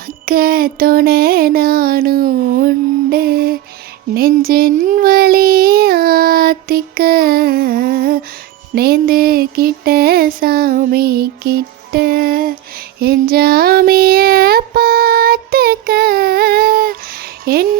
பக்கத்தோட நானும் உண்டு நெஞ்சின் வலி ஆத்திக்க நேந்து கிட்ட சாமி கிட்ட என் ஜாமிய பார்த்துக்க என்